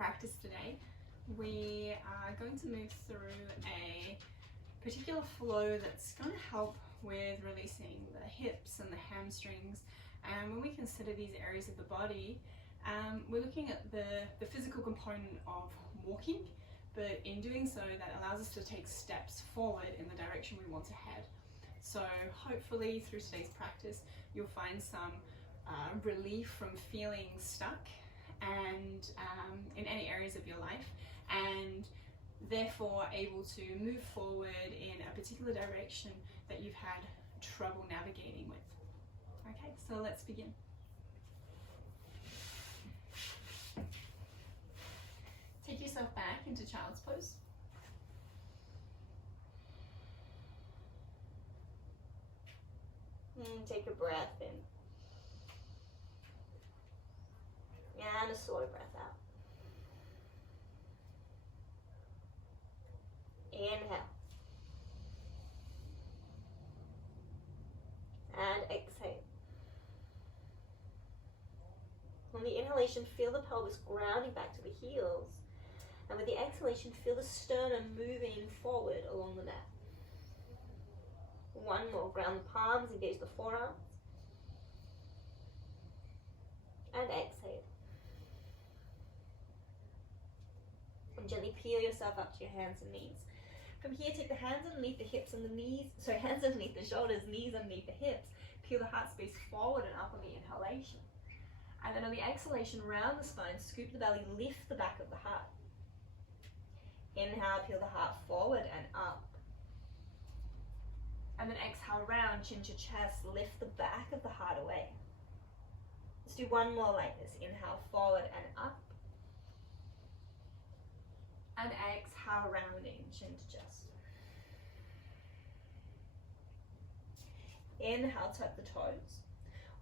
practice today, we are going to move through a particular flow that's going to help with releasing the hips and the hamstrings. And when we consider these areas of the body, we're looking at the physical component of walking, but in doing so, that allows us to take steps forward in the direction we want to head. So hopefully through today's practice, you'll find some relief from feeling stuck and in any areas of your life, and therefore able to move forward in a particular direction that you've had trouble navigating with. Okay, so let's begin. Take yourself back into child's pose. Take a breath in. And a slow breath out. Inhale. And exhale. On the inhalation, feel the pelvis grounding back to the heels. And with the exhalation, feel the sternum moving forward along the mat. One more. Ground the palms, engage the forearms. And exhale. And gently peel yourself up to your hands and knees. From here, take the hands underneath the hips and the knees, hands underneath the shoulders, knees underneath the hips. Peel the heart space forward and up on the inhalation. And then on the exhalation, round the spine, scoop the belly, lift the back of the heart. Inhale, peel the heart forward and up. And then exhale, round, chin to chest, lift the back of the heart away. Let's do one more like this. Inhale, forward and up. And exhale, rounding, chin to chest. Inhale, tuck the toes.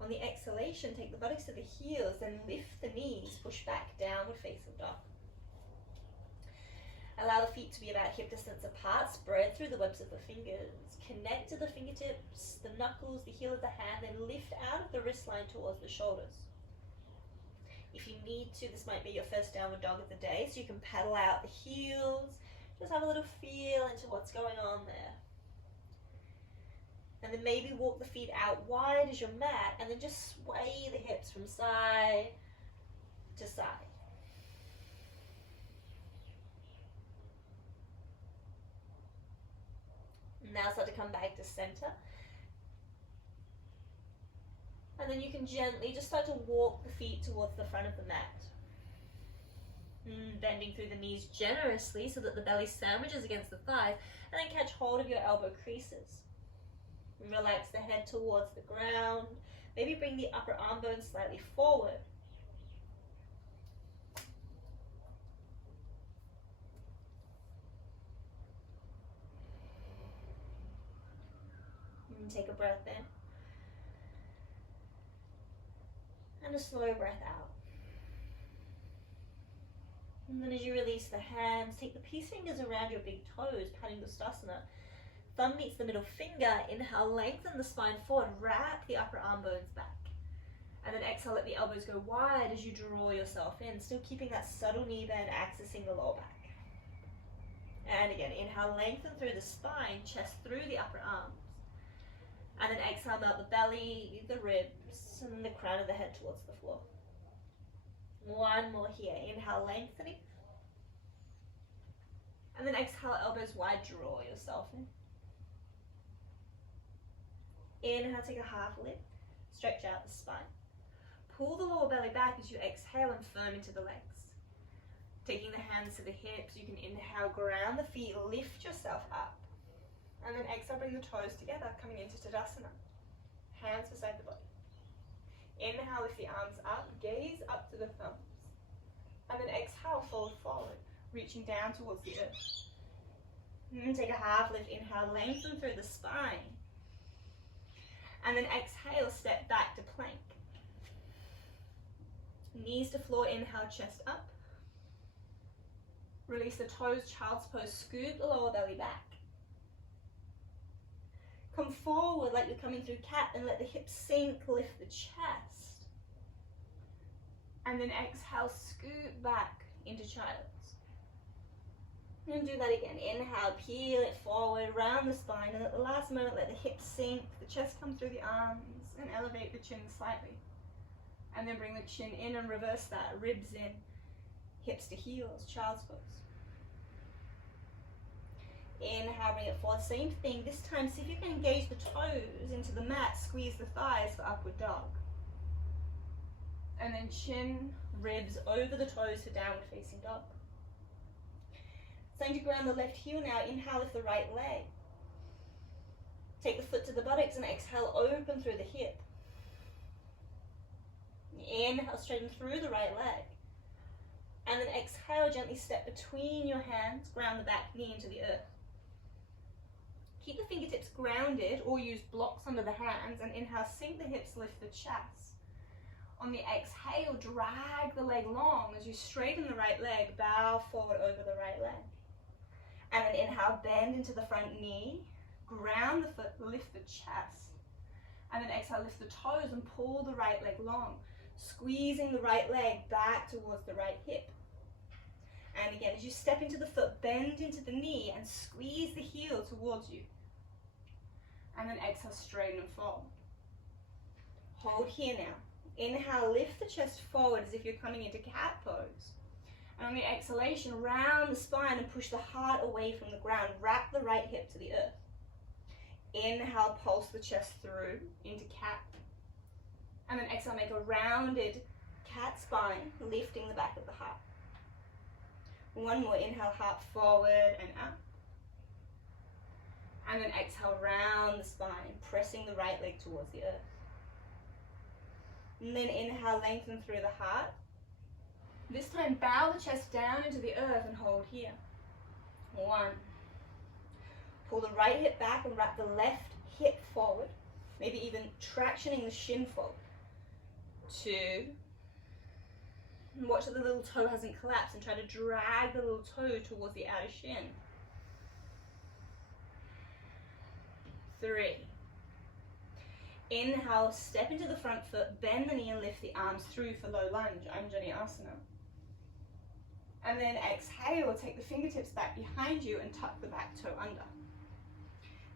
On the exhalation, take the buttocks to the heels, then lift the knees, push back, downward facing dog. Allow the feet to be about hip distance apart, spread through the webs of the fingers. Connect to the fingertips, the knuckles, the heel of the hand, then lift out of the wrist line towards the shoulders. If you need to, this might be your first downward dog of the day, so you can paddle out the heels, just have a little feel into what's going on there. And then maybe walk the feet out wide as your mat, and then just sway the hips from side to side. Now start to come back to center. And then you can gently just start to walk the feet towards the front of the mat. Bending through the knees generously so that the belly sandwiches against the thighs, and then catch hold of your elbow creases. Relax the head towards the ground. Maybe bring the upper arm bones slightly forward. And take a breath in. And a slow breath out. And then as you release the hands, take the peace fingers around your big toes, patting the Skandasana. Thumb meets the middle finger. Inhale, lengthen the spine forward, wrap the upper arm bones back. And then exhale, let the elbows go wide as you draw yourself in, still keeping that subtle knee bend, accessing the lower back. And again, inhale, lengthen through the spine, chest through the upper arms. And then exhale, melt the belly, the ribs, and the crown of the head towards the floor. One more here. Inhale, lengthening. And then exhale, elbows wide, draw yourself in. Inhale, take a half lift. Stretch out the spine. Pull the lower belly back as you exhale and firm into the legs. Taking the hands to the hips, you can inhale, ground the feet, lift yourself up. And then exhale, bring the toes together, coming into Tadasana. Hands beside the body. Inhale, lift the arms up, gaze up to the thumbs. And then exhale, fold forward, reaching down towards the earth. And take a half lift, inhale, lengthen through the spine. And then exhale, step back to plank. Knees to floor, inhale, chest up. Release the toes, child's pose, scoop the lower belly back. Come forward like you're coming through cat and let the hips sink, lift the chest. And then exhale, scoot back into child's. And do that again. Inhale, peel it forward, round the spine, and at the last moment let the hips sink, the chest come through the arms, and elevate the chin slightly. And then bring the chin in and reverse that, ribs in, hips to heels, child's pose. Inhale, bring it forward, same thing. This time, see if you can engage the toes into the mat, squeeze the thighs for upward dog. And then chin, ribs over the toes for downward facing dog. Starting to ground the left heel now. Inhale, lift the right leg. Take the foot to the buttocks and exhale, open through the hip. Inhale, straighten through the right leg. And then exhale, gently step between your hands, ground the back knee into the earth. Keep the fingertips grounded or use blocks under the hands, and inhale, sink the hips, lift the chest. On the exhale, drag the leg long as you straighten the right leg, bow forward over the right leg. And then inhale, bend into the front knee, ground the foot, lift the chest. And then exhale, lift the toes and pull the right leg long, squeezing the right leg back towards the right hip. And again, as you step into the foot, bend into the knee and squeeze the heel towards you. And then exhale, straighten and fold. Hold here now. Inhale, lift the chest forward as if you're coming into cat pose. And on the exhalation, round the spine and push the heart away from the ground. Wrap the right hip to the earth. Inhale, pulse the chest through into cat. And then exhale, make a rounded cat spine, lifting the back of the heart. One more, inhale, heart forward and up. And then exhale, round the spine, pressing the right leg towards the earth. And then inhale, lengthen through the heart. This time, bow the chest down into the earth and hold here. 1. Pull the right hip back and wrap the left hip forward, maybe even tractioning the shin forward. 2. And watch that the little toe hasn't collapsed and try to drag the little toe towards the outer shin. 3. Inhale, step into the front foot, bend the knee and lift the arms through for low lunge, Anjaneyasana. And then exhale, take the fingertips back behind you and tuck the back toe under.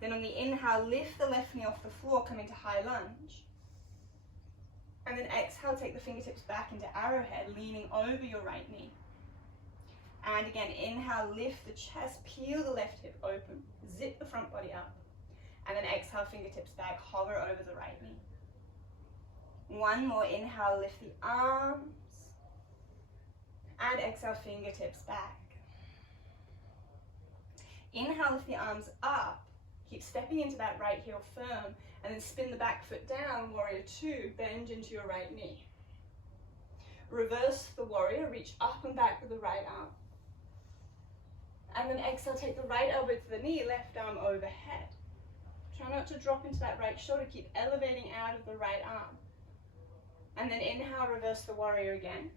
Then on the inhale, lift the left knee off the floor, coming to high lunge. And then exhale, take the fingertips back into arrowhead, leaning over your right knee. And again, inhale, lift the chest, peel the left hip open, zip the front body up. And then exhale, fingertips back, hover over the right knee. One more, inhale, lift the arms. And exhale, fingertips back. Inhale, lift the arms up. Keep stepping into that right heel firm. And then spin the back foot down, warrior 2, bend into your right knee. Reverse the warrior, reach up and back with the right arm. And then exhale, take the right elbow to the knee, left arm overhead. Try not to drop into that right shoulder, keep elevating out of the right arm. And then inhale, reverse the warrior again.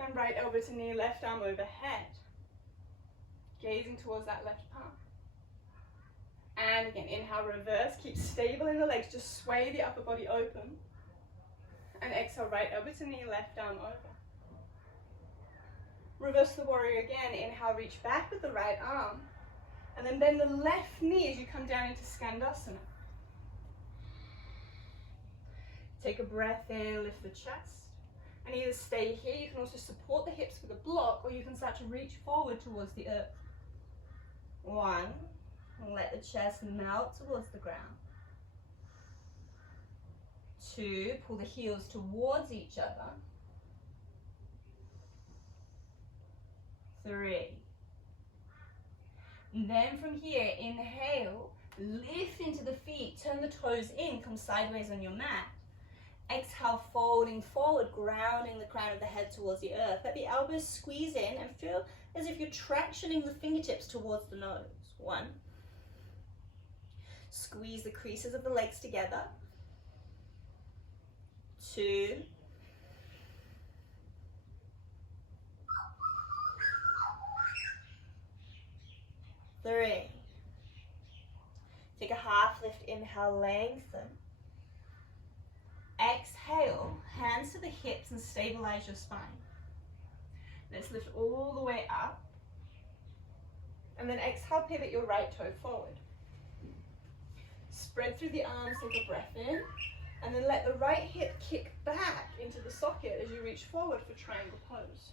And right elbow to knee, left arm overhead. Gazing towards that left palm. And again, inhale, reverse, keep stable in the legs, just sway the upper body open. And exhale, right elbow to knee, left arm over. Reverse the warrior again, inhale, reach back with the right arm. And then bend the left knee as you come down into Skandasana. Take a breath in, lift the chest. And either stay here, you can also support the hips with a block, or you can start to reach forward towards the earth. 1. And let the chest melt towards the ground. 2. Pull the heels towards each other. 3. And then from here, inhale, lift into the feet, turn the toes in, come sideways on your mat. Exhale, folding forward, grounding the crown of the head towards the earth. Let the elbows squeeze in and feel as if you're tractioning the fingertips towards the nose. 1. Squeeze the creases of the legs together. 2. 3. Take a half lift, inhale, lengthen. Exhale, hands hands to the hips and stabilize your spine. Let's lift all the way up. And then exhale, pivot your right toe forward. Spread through the arms, take a breath in. And then let the right hip kick back into the socket as you reach forward for triangle pose.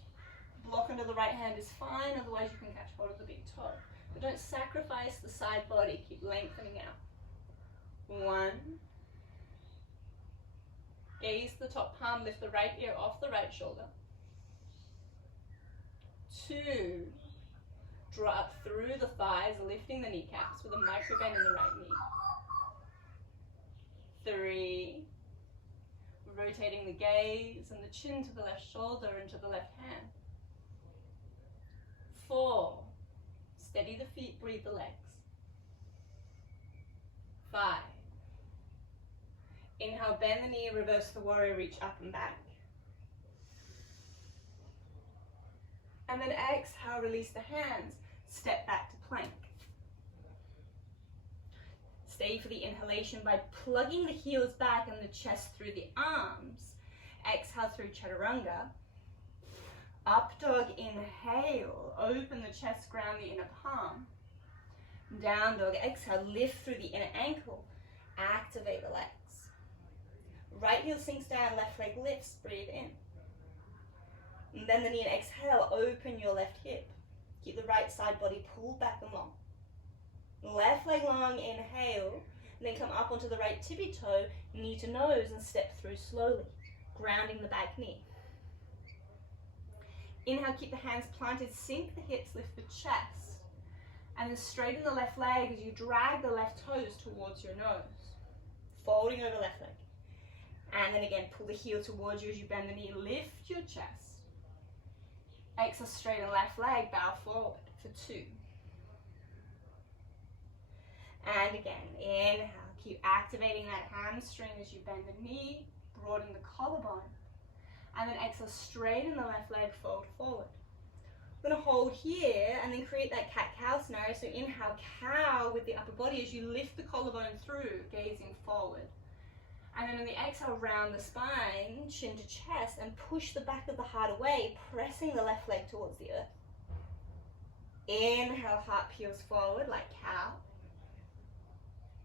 Block under the right hand is fine, otherwise you can catch hold of the big toe. But don't sacrifice the side body, keep lengthening out. 1. Gaze the top palm, lift the right ear off the right shoulder. 2. Draw up through the thighs, lifting the kneecaps with a micro bend in the right knee. 3. Rotating the gaze and the chin to the left shoulder and to the left hand. 4. Steady the feet, breathe the legs. 5. Inhale, bend the knee, reverse the warrior, reach up and back. And then exhale, release the hands, step back to plank. Stay for the inhalation by plugging the heels back and the chest through the arms. Exhale through chaturanga. Up dog, inhale, open the chest, ground the inner palm. Down dog, exhale, lift through the inner ankle, activate the legs. Right heel sinks down, left leg lifts, breathe in. And then the knee and exhale, open your left hip. Keep the right side body pulled back and long. Left leg long, inhale, and then come up onto the right tippy toe, knee to nose, and step through slowly, grounding the back knee. Inhale, keep the hands planted, sink the hips, lift the chest, and then straighten the left leg as you drag the left toes towards your nose, folding over left leg. And then again, pull the heel towards you as you bend the knee, lift your chest. Exhale, straighten left leg, bow forward for 2. And again, inhale, keep activating that hamstring as you bend the knee, broaden the collarbone. And then exhale, straighten the left leg, fold forward. We're going to hold here and then create that cat-cow scenario. So inhale, cow with the upper body as you lift the collarbone through, gazing forward. And then on the exhale, round the spine, chin to chest, and push the back of the heart away, pressing the left leg towards the earth. Inhale, heart peels forward like cow.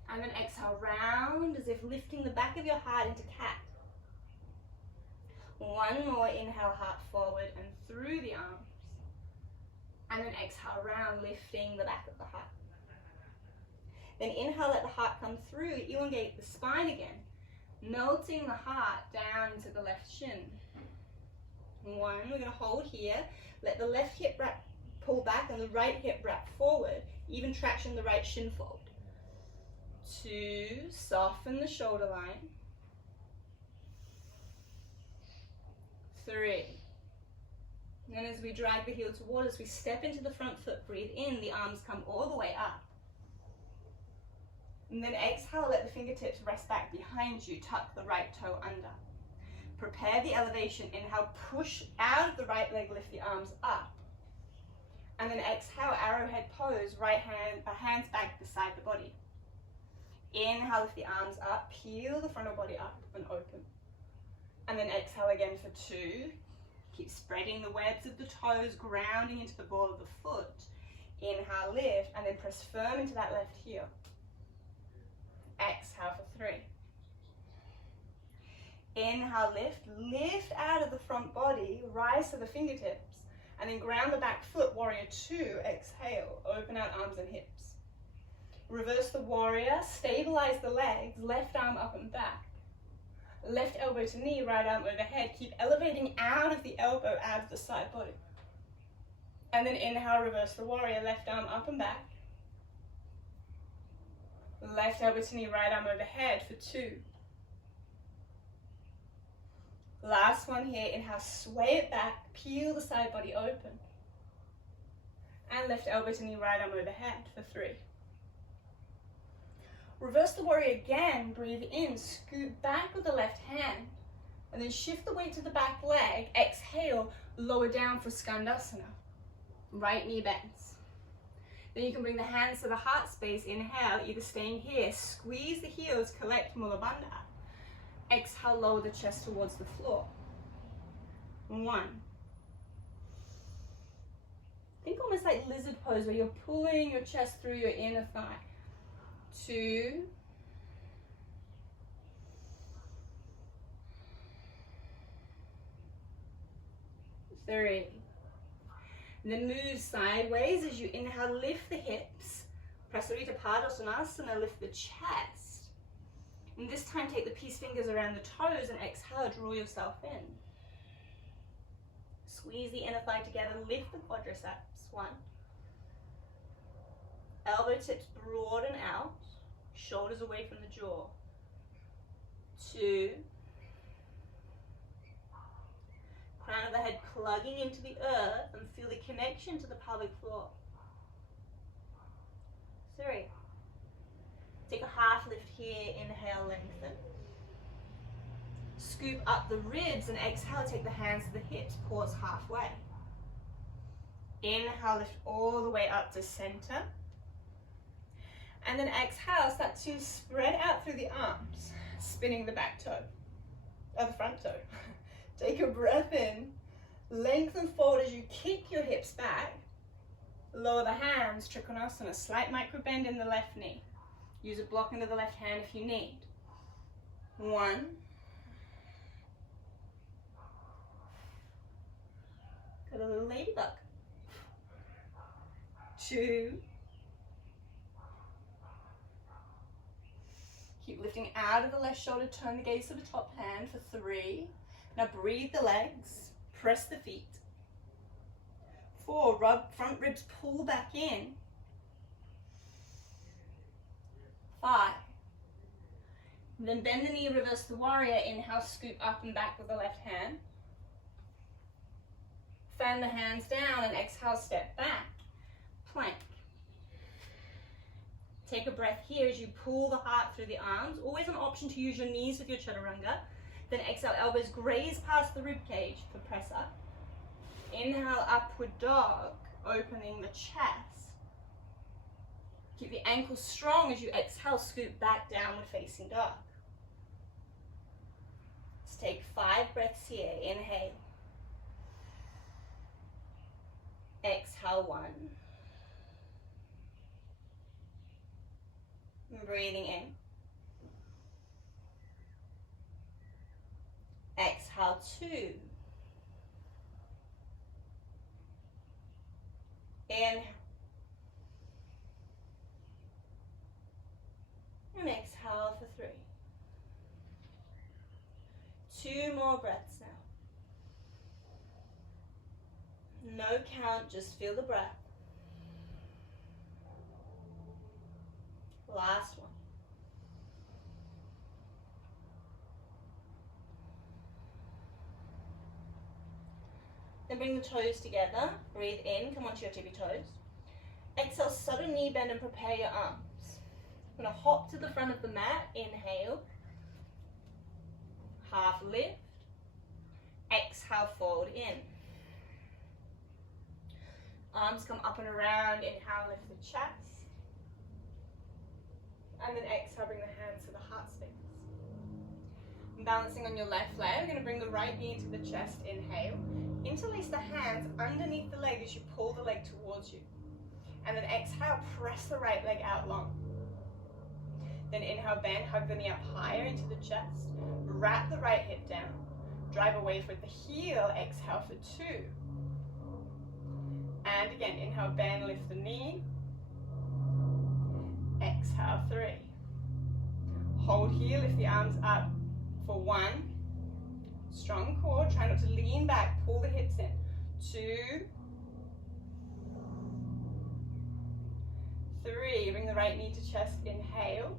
And then exhale, round as if lifting the back of your heart into cat. 1 more, inhale, heart forward and through the arms. And then exhale, round, lifting the back of the heart. Then inhale, let the heart come through, elongate the spine again, melting the heart down into the left shin. 1, we're going to hold here, let the left hip wrap, pull back and the right hip wrap forward, even traction the right shin fold. 2, soften the shoulder line. 3. And as we drag the heel toward us, we step into the front foot, breathe in, the arms come all the way up. And then exhale, let the fingertips rest back behind you, tuck the right toe under. Prepare the elevation, inhale, push out of the right leg, lift the arms up. And then exhale, arrowhead pose, right hand, hands back beside the body. Inhale, lift the arms up, peel the frontal body up and open. And then exhale again for 2. Keep spreading the webs of the toes, grounding into the ball of the foot. Inhale, lift, and then press firm into that left heel. Exhale for 3. Inhale, lift out of the front body, rise to the fingertips, and then ground the back foot, warrior 2. Exhale, open out arms and hips. Reverse the warrior, stabilize the legs, left arm up and back. Left elbow to knee, right arm overhead. Keep elevating out of the elbow, out of the side body. And then inhale, reverse the warrior, left arm up and back. Left elbow to knee, right arm overhead for 2. Last one here, inhale, sway it back, peel the side body open. And left elbow to knee, right arm overhead for 3. Reverse the warrior again, breathe in, scoot back with the left hand, and then shift the weight to the back leg, exhale, lower down for Skandasana. Right knee bends. Then you can bring the hands to the heart space, inhale, either staying here, squeeze the heels, collect Mula Bandha. Exhale, lower the chest towards the floor. 1. Think almost like lizard pose where you're pulling your chest through your inner thigh. 2. 3. And then move sideways as you inhale, lift the hips. Prasarita Padasana, lift the chest. And this time take the peace fingers around the toes and exhale, draw yourself in. Squeeze the inner thigh together, lift the quadriceps. 1. Elbow tips broaden out, shoulders away from the jaw. 2. Crown of the head plugging into the earth and feel the connection to the pelvic floor. 3. Take a half lift here, inhale, lengthen. Scoop up the ribs and exhale, take the hands to the hips, pause halfway. Inhale, lift all the way up to center. And then exhale, start to spread out through the arms, spinning the back toe, or the front toe. Take a breath in, lengthen forward as you kick your hips back. Lower the hands, Trikonasana, slight micro bend in the left knee. Use a block into the left hand if you need. 1. 'Got a little ladybug. 2. Keep lifting out of the left shoulder, turn the gaze to the top hand for 3. Now breathe the legs, press the feet. 4, rub front ribs, pull back in. 5. Then bend the knee, reverse the warrior. Inhale, scoop up and back with the left hand. Fan the hands down and exhale, step back. Plank. Take a breath here as you pull the heart through the arms. Always an option to use your knees with your chaturanga. Then exhale, elbows graze past the rib cage for press up. Inhale, upward dog, opening the chest. Keep the ankles strong as you exhale, scoop back, downward facing dog. Let's take 5 breaths here. Inhale. Exhale, 1. And breathing in. Exhale, 2. Inhale. And exhale for 3. 2 more breaths now. No count, just feel the breath. Last one. Then bring the toes together, breathe in, come onto your tippy toes. Exhale, sudden knee bend and prepare your arms. I'm going to hop to the front of the mat, inhale. Half lift. Exhale, fold in. Arms come up and around, inhale, lift the chest. And then exhale, bring the hands to the heart space. Balancing on your left leg, we're going to bring the right knee into the chest, inhale. Interlace the hands underneath the leg as you pull the leg towards you. And then exhale, press the right leg out long. Then inhale, bend, hug the knee up higher into the chest. Wrap the right hip down. Drive away with the heel, exhale for 2. And again, inhale, bend, lift the knee. Exhale, 3. Hold here, lift the arms up for 1. Strong core, try not to lean back, pull the hips in. 2. 3, bring the right knee to chest, inhale.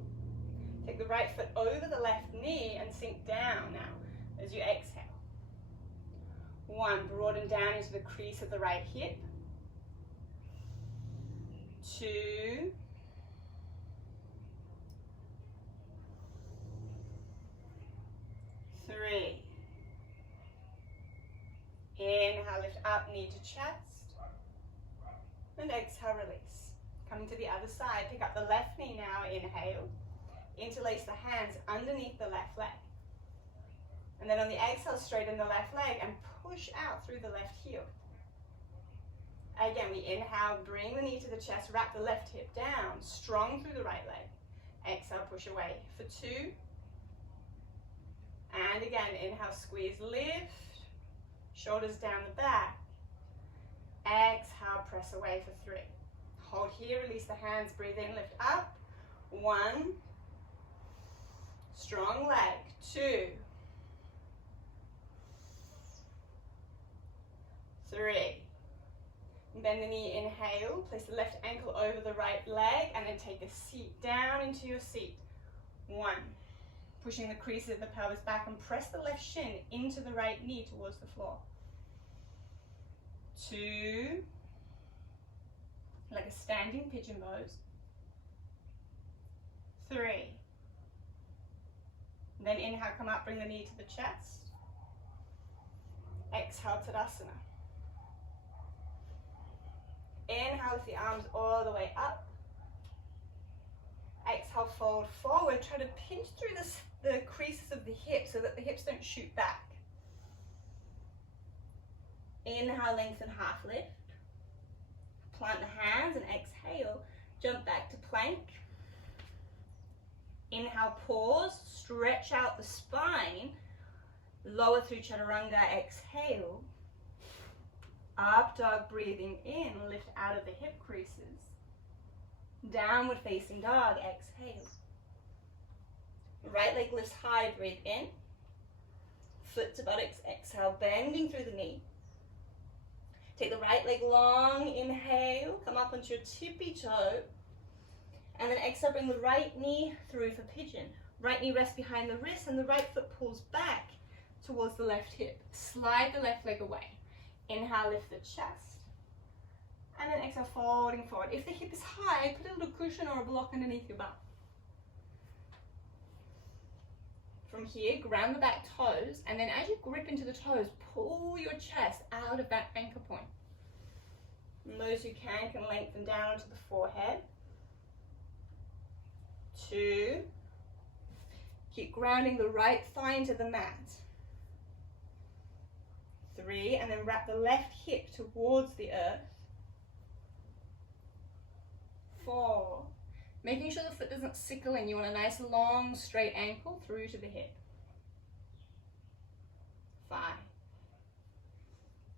Take the right foot over the left knee and sink down now as you exhale. 1, broaden down into the crease of the right hip. 2. 3. Inhale, lift up, knee to chest. And exhale, release. Coming to the other side, pick up the left knee now, inhale. Interlace the hands underneath the left leg. And then on the exhale, straighten the left leg and push out through the left heel. Again, we inhale, bring the knee to the chest, wrap the left hip down, strong through the right leg. Exhale, push away for 2. And again, inhale, squeeze, lift, shoulders down the back. Exhale, press away for 3. Hold here, release the hands, breathe in, lift up. 1. Strong leg. 2. 3. Bend the knee, inhale, place the left ankle over the right leg, and then take a seat down into your seat. 1. Pushing the creases of the pelvis back and press the left shin into the right knee towards the floor. 2. Like a standing pigeon pose. 3. Then inhale, come up, bring the knee to the chest. Exhale, Tadasana. Inhale, lift the arms all the way up. Exhale, fold forward. Try to pinch through the creases of the hips so that the hips don't shoot back. Inhale, lengthen, half lift. Plant the hands and exhale, jump back to plank. Inhale, pause, stretch out the spine. Lower through chaturanga, exhale. Up dog, breathing in, lift out of the hip creases. Downward facing dog, exhale. Right leg lifts high, breathe in. Foot to buttocks, exhale, bending through the knee. Take the right leg long, inhale, come up onto your tippy toe. And then exhale, bring the right knee through for pigeon. Right knee rests behind the wrist and the right foot pulls back towards the left hip. Slide the left leg away. Inhale, lift the chest. And then exhale, folding forward. If the hip is high, put a little cushion or a block underneath your butt. From here, ground the back toes, and then as you grip into the toes, pull your chest out of that anchor point. And those who can lengthen down onto the forehead. 2. Keep grounding the right thigh into the mat. 3, and then wrap the left hip towards the earth. 4. Making sure the foot doesn't sickle in. You want a nice long straight ankle through to the hip. 5.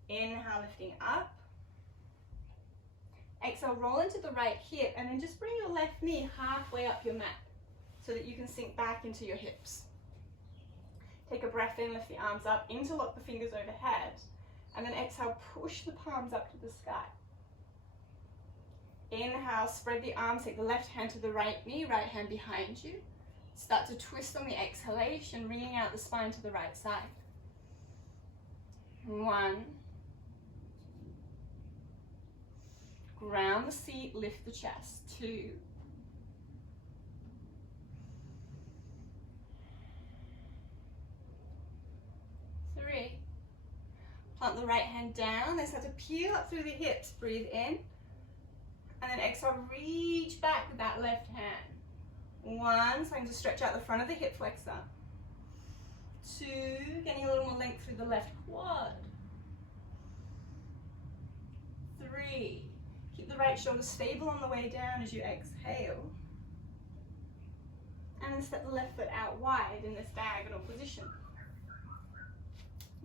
Inhale, lifting up. Exhale, roll into the right hip and then just bring your left knee halfway up your mat so that you can sink back into your hips. Take a breath in, lift the arms up, interlock the fingers overhead, and then exhale, push the palms up to the sky. Inhale, spread the arms, take the left hand to the right knee, right hand behind you. Start to twist on the exhalation, wringing out the spine to the right side. 1. Ground the seat, lift the chest. 2. 3. Plant the right hand down, then start to peel up through the hips, breathe in. And then exhale, reach back with that left hand. 1, starting to stretch out the front of the hip flexor. 2, getting a little more length through the left quad. 3, keep the right shoulder stable on the way down as you exhale. And then step the left foot out wide in this diagonal position.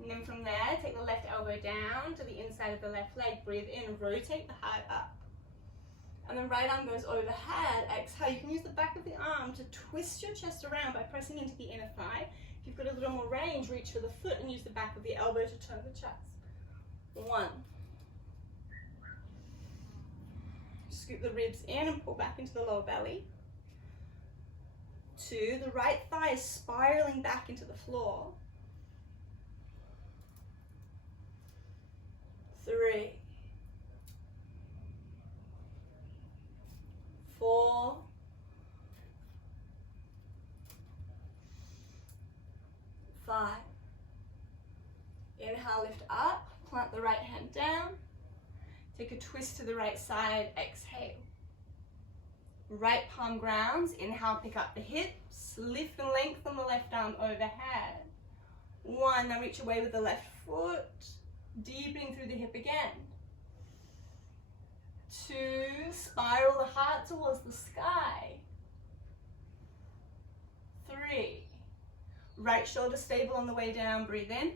And then from there, take the left elbow down to the inside of the left leg. Breathe in, rotate the heart up. And then right arm goes overhead. Exhale, you can use the back of the arm to twist your chest around by pressing into the inner thigh. If you've got a little more range, reach for the foot and use the back of the elbow to turn the chest. 1. Scoop the ribs in and pull back into the lower belly. 2, the right thigh is spiraling back into the floor. 3. 4. 5. Inhale, lift up, plant the right hand down. Take a twist to the right side, exhale. Right palm grounds, inhale, pick up the hips, lift and lengthen the left arm overhead. 1, now reach away with the left foot, deepening through the hip again. 2, spiral the heart towards the sky. 3, right shoulder stable on the way down, breathe in.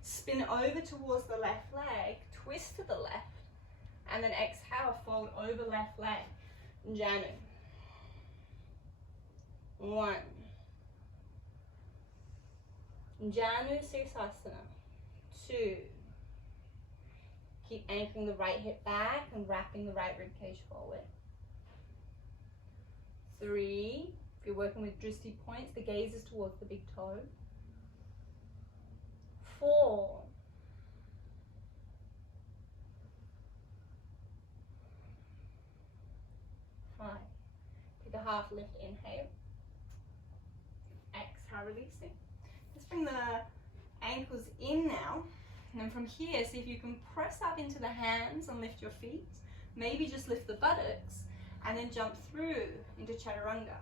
Spin over towards the left leg, twist to the left, and then exhale, fold over left leg. Janu. 1. Janu Sirsasana. 2. Keep anchoring the right hip back and wrapping the right rib cage forward. 3. If you're working with drishti points, the gaze is towards the big toe. 4. 5. Take a half lift, inhale. Exhale, releasing. Let's bring the ankles in now. And then from here, see if you can press up into the hands and lift your feet. Maybe just lift the buttocks and then jump through into chaturanga.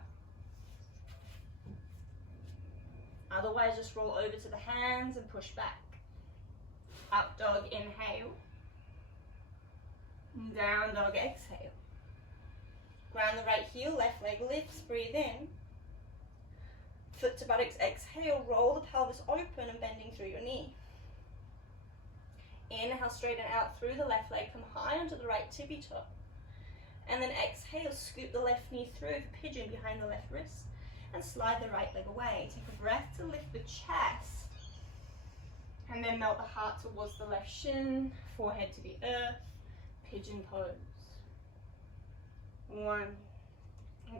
Otherwise, just roll over to the hands and push back. Up dog, inhale. Down dog, exhale. Ground the right heel, left leg lifts, breathe in. Foot to buttocks, exhale, roll the pelvis open and bending through your knee. Inhale, straighten out through the left leg, come high onto the right tippy toe. And then exhale, scoop the left knee through for pigeon behind the left wrist. And slide the right leg away. Take a breath to lift the chest. And then melt the heart towards the left shin, forehead to the earth, pigeon pose. 1.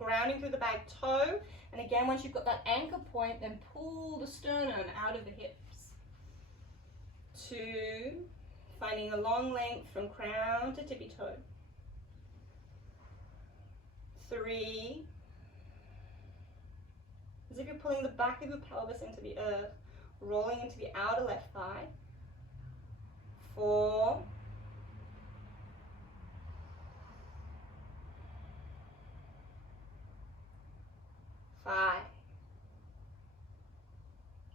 Grounding through the back toe. And again, once you've got that anchor point, then pull the sternum out of the hips. 2. Finding a long length from crown to tippy toe. 3. As if you're pulling the back of your pelvis into the earth, rolling into the outer left thigh. 4. 5.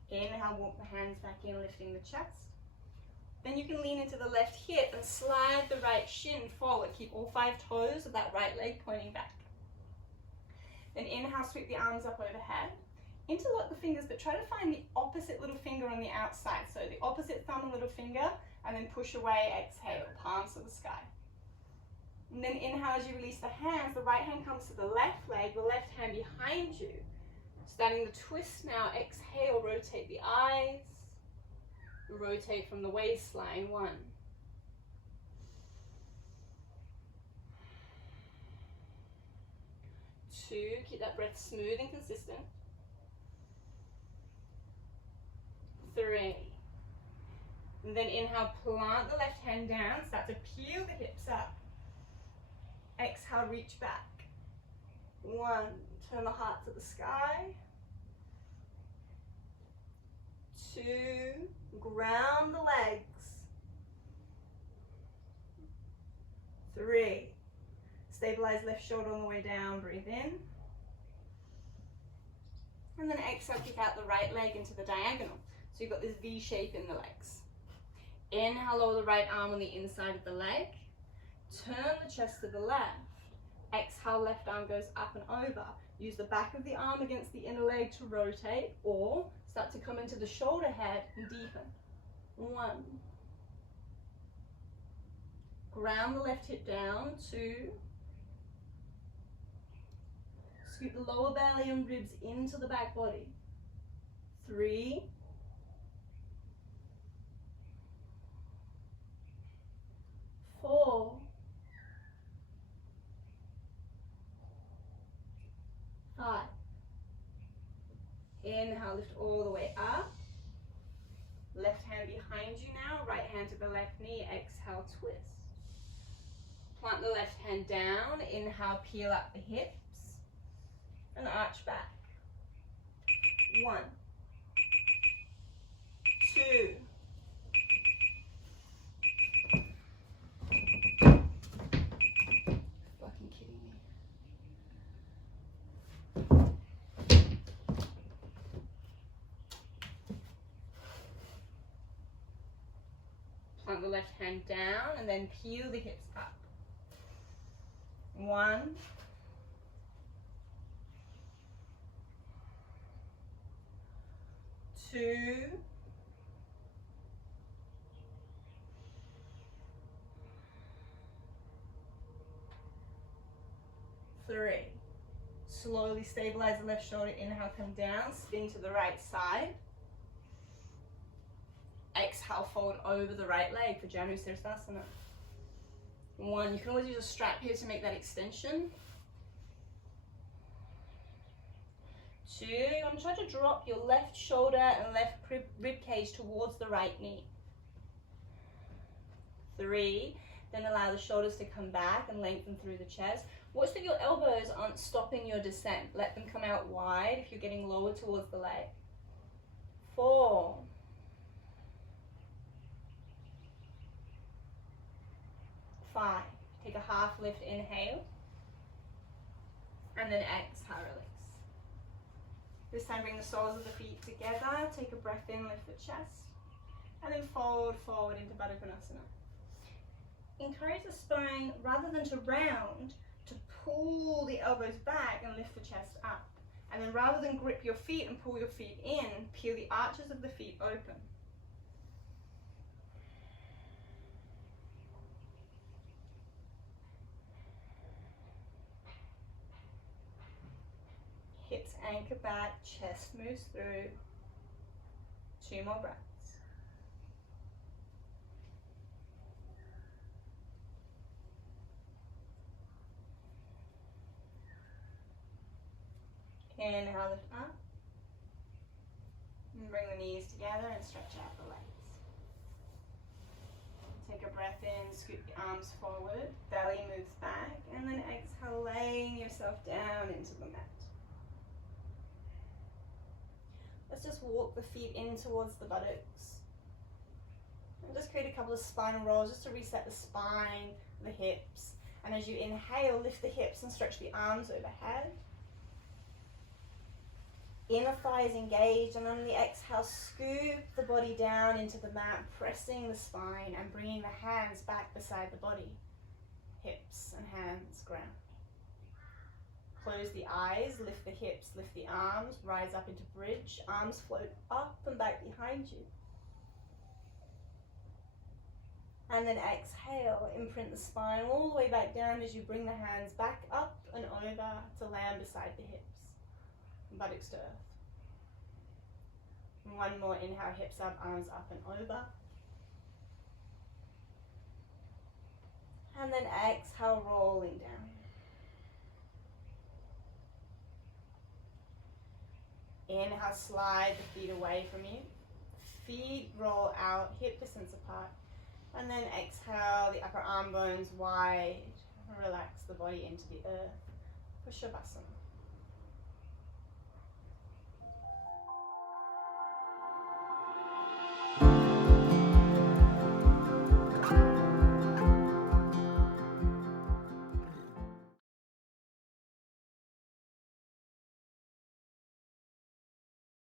Inhale, walk the hands back in, lifting the chest. Then you can lean into the left hip and slide the right shin forward. Keep all 5 toes of that right leg pointing back. Then inhale, sweep the arms up overhead. Interlock the fingers, but try to find the opposite little finger on the outside. So the opposite thumb and little finger, and then push away, exhale, palms to the sky. And then inhale as you release the hands, the right hand comes to the left leg, the left hand behind you. Starting the twist now, exhale, rotate the eyes. Rotate from the waistline, 1. 2, keep that breath smooth and consistent. 3. And then inhale, plant the left hand down, start to peel the hips up. Exhale, reach back. 1, turn the heart to the sky. 2, ground the legs. 3, stabilize left shoulder on the way down, breathe in. And then exhale, kick out the right leg into the diagonal. So you've got this V shape in the legs. Inhale, lower the right arm on the inside of the leg. Turn the chest to the left. Exhale, left arm goes up and over. Use the back of the arm against the inner leg to rotate, or start to come into the shoulder head and deepen. 1. Ground the left hip down. 2. Scoop the lower belly and ribs into the back body. 3. 4. 5. Inhale, lift all the way up. Left hand behind you now, right hand to the left knee, exhale, twist. Plant the left hand down, inhale, peel up the hips, and arch back. 1, 2, fucking kidding me. 3, left hand down and then peel the hips up. 1, 2, 3. Slowly stabilize the left shoulder. Inhale, come down, spin to the right side. Exhale, fold over the right leg for Janusirasana. 1, you can always use a strap here to make that extension. 2, you want to try to drop your left shoulder and left rib cage towards the right knee. 3, then allow the shoulders to come back and lengthen through the chest. Watch that your elbows aren't stopping your descent. Let them come out wide if you're getting lower towards the leg. 4, 5. Take a half lift, inhale, and then exhale, release. This time bring the soles of the feet together, take a breath in, lift the chest, and then fold forward into Baddha Konasana. Encourage the spine, rather than to round, to pull the elbows back and lift the chest up. And then rather than grip your feet and pull your feet in, peel the arches of the feet open. Hips anchor back, chest moves through. 2 more breaths. Inhale, lift up. And bring the knees together and stretch out the legs. Take a breath in, scoop the arms forward, belly moves back, and then exhale, laying yourself down into the mat. Let's just walk the feet in towards the buttocks. And just create a couple of spinal rolls just to reset the spine, the hips. And as you inhale, lift the hips and stretch the arms overhead. Inner thighs engaged, and on the exhale, scoop the body down into the mat, pressing the spine and bringing the hands back beside the body. Hips and hands ground. Close the eyes, lift the hips, lift the arms, rise up into bridge. Arms float up and back behind you. And then exhale, imprint the spine all the way back down as you bring the hands back up and over to land beside the hips. Buttocks to earth. 1 more inhale, hips up, arms up and over. And then exhale, rolling down. Inhale, slide the feet away from you. Feet roll out, hip distance apart. And then exhale, the upper arm bones wide. Relax the body into the earth for Shavasana.